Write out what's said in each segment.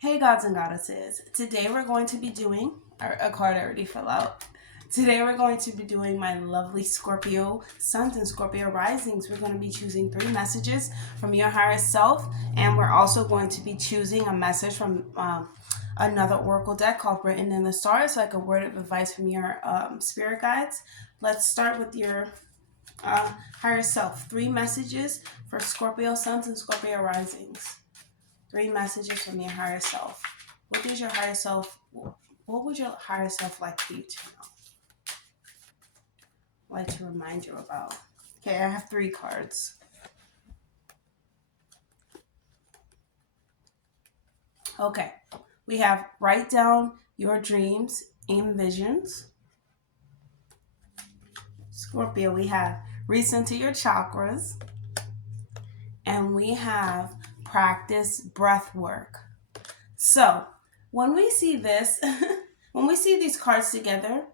Hey gods and goddesses, today we're going to be doing a card I already fell out. Today we're going to be doing my lovely Scorpio suns and Scorpio risings. We're going to be choosing 3 messages from your higher self, and we're also going to be choosing a message from another oracle deck called Written in the Stars, like a word of advice from your spirit guides. Let's start with your higher self. 3 messages for Scorpio suns and Scorpio risings. 3 messages from your higher self. What does your higher self, what would your higher self like for you to know? Like to remind you about? Okay, I have 3 cards. Okay, we have write down your dreams and visions. Scorpio, we have recenter your chakras. And we have practice breath work. So when we see this, when we see these cards together,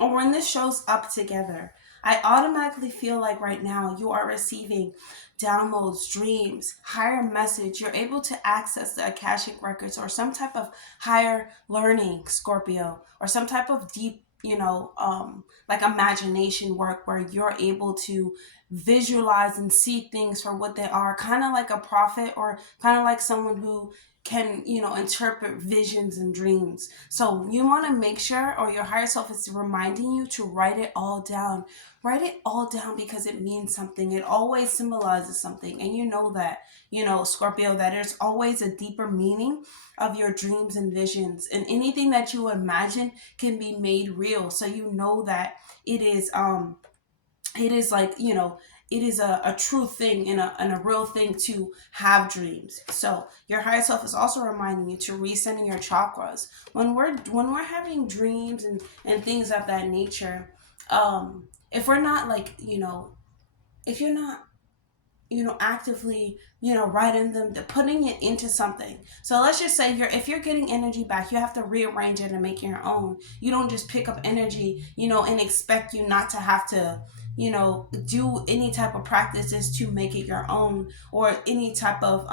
or when this shows up together, I automatically feel like right now you are receiving downloads, dreams, higher message. You're able to access the Akashic records or some type of higher learning, Scorpio, or some type of deep, like imagination work where you're able to visualize and see things for what they are, kind of like a prophet or kind of like someone who can interpret visions and dreams. So you want to make sure, or your higher self is reminding you to write it all down. Write it all down because it means something. It always symbolizes something. And you know that, Scorpio, that there's always a deeper meaning of your dreams and visions, and anything that you imagine can be made real. So you know that it is like, it is a true thing and a real thing to have dreams. So your higher self is also reminding you to recenter your chakras. When we're having dreams and things of that nature, if we're not like, if you're not actively, writing them, putting it into something. So let's just say if you're getting energy back, you have to rearrange it and make it your own. You don't just pick up energy, and expect you not to have to, do any type of practices to make it your own, or any type of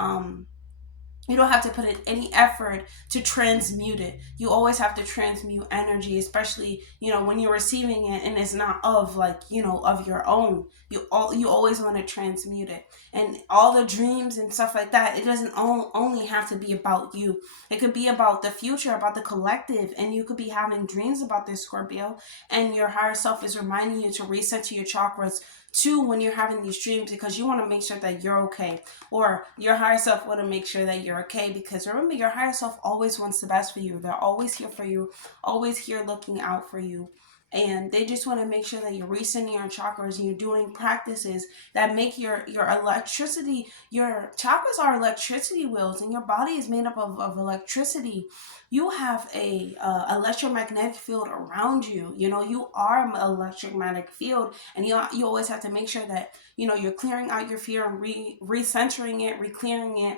you don't have to put in any effort to transmute it. You always have to transmute energy, especially, when you're receiving it and it's not of like, of your own. You always want to transmute it. And all the dreams and stuff like that, it doesn't only have to be about you. It could be about the future, about the collective, and you could be having dreams about this, Scorpio, and your higher self is reminding you to reset to your chakras too when you're having these dreams, because you want to make sure that you're okay, or your higher self want to make sure that you're okay, because remember, your higher self always wants the best for you. They're always here for you, always here looking out for you. And they just want to make sure that you're resetting your chakras and you're doing practices that make your electricity. Your chakras are electricity wheels, and your body is made up of electricity. You have a electromagnetic field around you. You are an electromagnetic field, and you always have to make sure that you're clearing out your fear and recentering it, re-clearing it,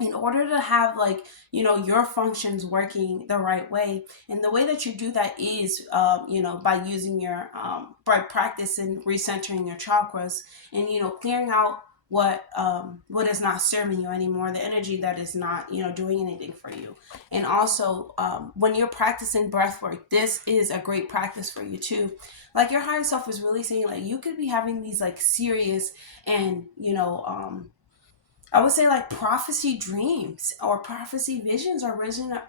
in order to have, like, your functions working the right way. And the way that you do that is by using your by practicing recentering your chakras, and clearing out what is not serving you anymore, the energy that is not doing anything for you. And also, when you're practicing breath work, this is a great practice for you too. Like, your higher self is really saying, like, you could be having these like serious and I would say, like, prophecy dreams or prophecy visions, or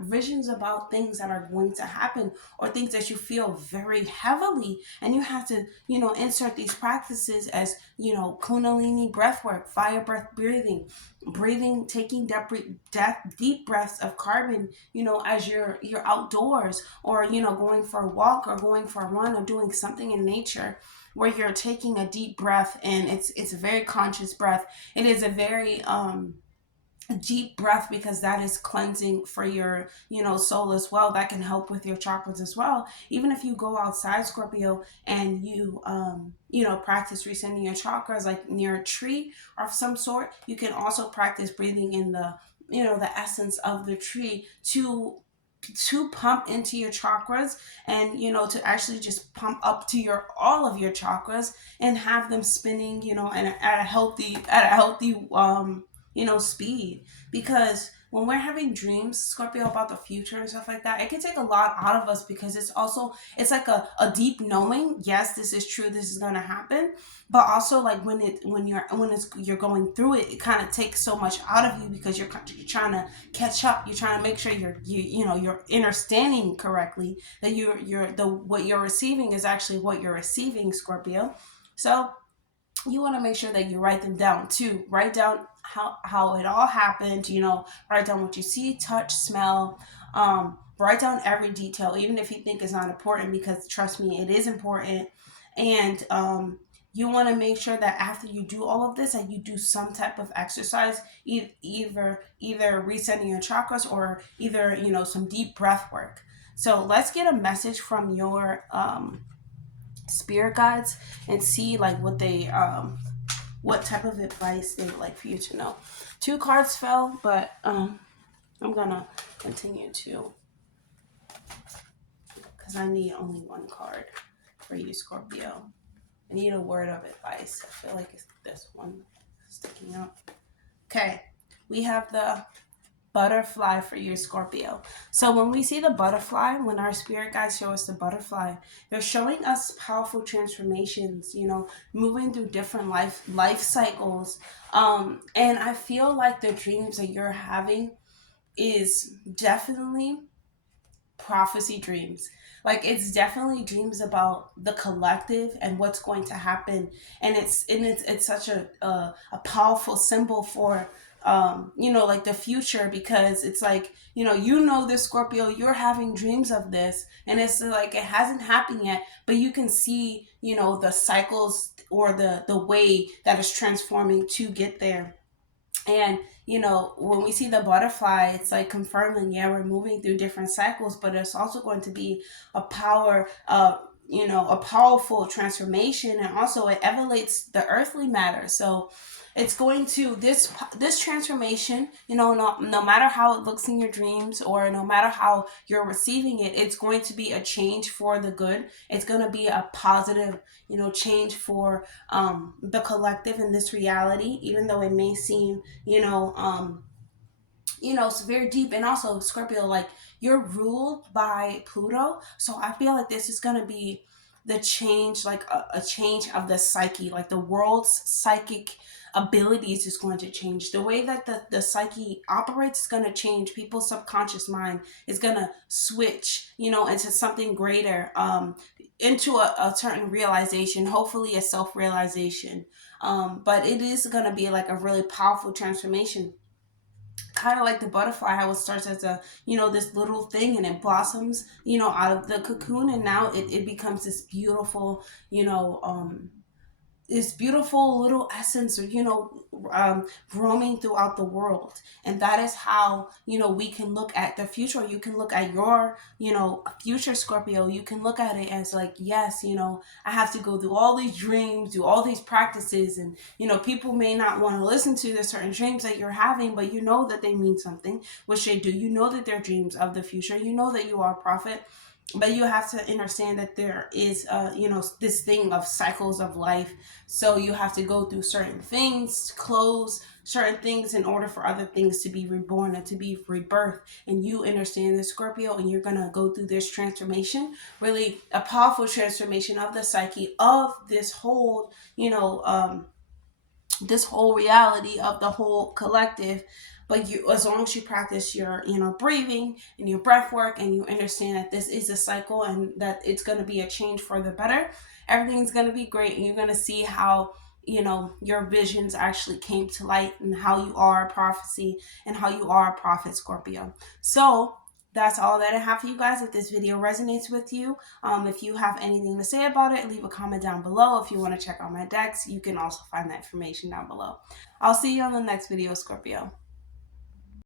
visions about things that are going to happen, or things that you feel very heavily, and you have to insert these practices as kundalini breath work, fire breath breathing, taking deep breaths of carbon, as you're outdoors, or going for a walk, or going for a run, or doing something in nature where you're taking a deep breath, and it's a very conscious breath. It is a very deep breath, because that is cleansing for your soul as well. That can help with your chakras as well. Even if you go outside, Scorpio, and you practice resetting your chakras, like near a tree or of some sort, you can also practice breathing in the the essence of the tree to pump into your chakras, and to actually just pump up to your all of your chakras, and have them spinning, and at a healthy speed. Because when we're having dreams, Scorpio, about the future and stuff like that, it can take a lot out of us because it's like a deep knowing. Yes, this is true. This is going to happen. But also, like you're going through it, it kind of takes so much out of you because you're trying to catch up. You're trying to make sure you're understanding correctly, that what you're receiving is actually what you're receiving, Scorpio. So you want to make sure that you write them down too. Write down how it all happened. Write down what you see, touch, smell. Write down every detail, even if you think it's not important, because trust me, it is important. And you want to make sure that after you do all of this, that you do some type of exercise, either resetting your chakras, or either some deep breath work. So let's get a message from your spirit guides and see like what type of advice they would like for you to know. 2 cards fell, but I'm gonna continue to, because I need only 1 card for you, Scorpio. I need a word of advice. I feel like it's this one sticking out. Okay, we have the butterfly for you, Scorpio. So when we see the butterfly, when our spirit guides show us the butterfly, they're showing us powerful transformations, moving through different life cycles. And I feel like the dreams that you're having is definitely prophecy dreams. Like, it's definitely dreams about the collective and what's going to happen. And it's such a powerful symbol for like the future, because it's like, this, Scorpio, you're having dreams of this, and it's like it hasn't happened yet, but you can see, the cycles or the way that is transforming to get there. And when we see the butterfly, it's like confirming, yeah, we're moving through different cycles, but it's also going to be a powerful transformation, and also it elevates the earthly matter. So it's going to, this transformation, no matter how it looks in your dreams, or no matter how you're receiving it, it's going to be a change for the good. It's going to be a positive, change for the collective in this reality, even though it may seem, it's very deep. And also, Scorpio, like, you're ruled by Pluto, so I feel like this is going to be the change, like a change of the psyche, like the world's psychic abilities is going to change. The way that the psyche operates is going to change. People's subconscious mind is going to switch, into something greater, into a certain realization, hopefully a self-realization. But it is going to be like a really powerful transformation, kind of like the butterfly, how it starts as a this little thing, and it blossoms out of the cocoon, and now it becomes this beautiful this beautiful little essence, or roaming throughout the world. And that is how we can look at the future. You can look at your future, Scorpio. You can look at it as like, yes, I have to go through all these dreams, do all these practices, and people may not want to listen to the certain dreams that you're having, but that they mean something, which they do. That they're dreams of the future. That you are a prophet. But you have to understand that there is this thing of cycles of life. So you have to go through certain things, close certain things, in order for other things to be reborn and to be rebirth. And you understand this, Scorpio, and you're gonna go through this transformation, really a powerful transformation of the psyche, of this whole this whole reality of the whole collective. But as long as you practice your breathing and your breath work, and you understand that this is a cycle, and that it's going to be a change for the better, everything's going to be great. And you're going to see how your visions actually came to light, and how you are a prophecy, and how you are a prophet, Scorpio. So that's all that I have for you guys. If this video resonates with you, if you have anything to say about it, leave a comment down below. If you want to check out my decks, you can also find that information down below. I'll see you on the next video, Scorpio.